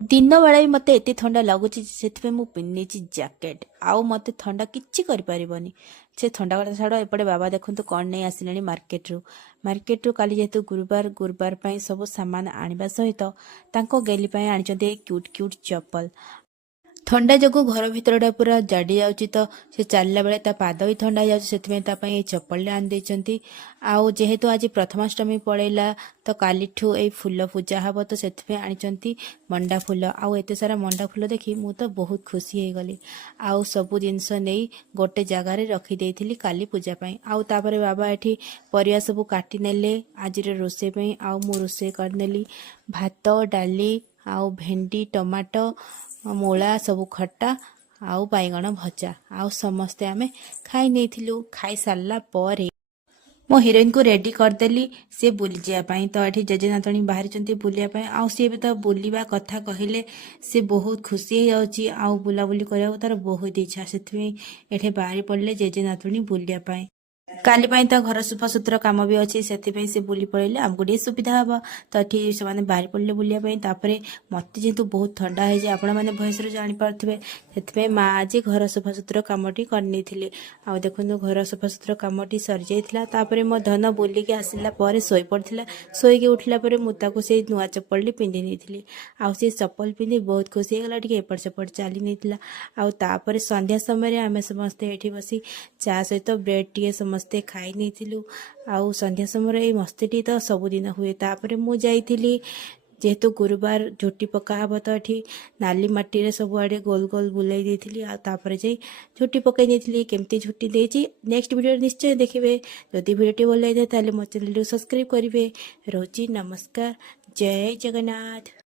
दिन बेला भी मते एते ठंडा लगुच से मुझे पिंधि जैकेट आउ मते ठंडा किच्छि करि परिबनी से ठंडा कथा छाड़ एपटे बाबा देखु कौन नहीं आसिले मार्केट रु काली जेहेतु गुरुवार सब सामान आनिबा सहित तांको गेली आनी क्यूट क्यूट चप्पल थंडा जो घर भितरटा पूरा जाडी जाऊँगी तो से चलला बेले ता पाद भी थंडा जाए चप्पल आनी देती आउ जेहेतु आज प्रथमाष्टमी पड़ेगा तो कालीठू ये फूल पूजा हम तो से आनी मंडा फूल आउ एत सारा मंडा फूल देखी मु तो बहुत खुशी हो गली आउ सबु जिनस नहीं गोटे जगार रखीदे काली पूजापी आउ तापर बाबा ये परिया सब काटी नेले आज रोषे आउ मु रोषे करनेली भात डाली आउ भेंडी टमाटो मूला सब खट्टा आउ बैगण भजा आउ समस्ते आमे खाई नहीं खाई सारा पर मो हिरोइन को रेडी करदेली सी बुली जावाई तो ये जेजे नातणी बाहरी बुलायापी आउ सी भी तो बुलवा कथा कहले सी बहुत खुशी हो जाऊँगी आउ बुलाबुली करने तार बहुत इच्छा से बाहरी पड़े जेजे नातुणी बुलायापी काली तो घर सफासुतर कम भी अच्छी से बुली पड़े आमको टे सुविधा हम तो ये से बाहरी पड़े बुलायापी मत जेहेतु बहुत ठंडा है आपण मैंने भयस जापारे से माँ आज घर सफासुतर कमटी करनी आ देखो घर सफासुतर कमटी सरी जाता मो धन बुलिकी आसला शोई पड़ा शोक उठला मुझे नुआ चप्पल पिंधि नहीं आउ सी चप्पल पिंधि बहुत खुशी होगा टे एपट सेपट चली नहीं आउे संध्या समय आम समस्ते ये बसी चा सहित ब्रेड टे समस्ते खाई नहीं आउ संध्या समय मस्ती तो सबुदिन हुए तापर मु जाइली जेहेतु गुरुवार झुटी पका हम तो ये नाली मटी सब आड़े गोल गोल बुलाई देती आपर जा झुटी पकई नहीं केमती झुटी देती नेक्स्ट वीडियो निश्चय देखिए जदि वीडियो भल लगे ताले मो चैनल सब्सक्राइब करेंगे रोची नमस्कार जय जगन्नाथ।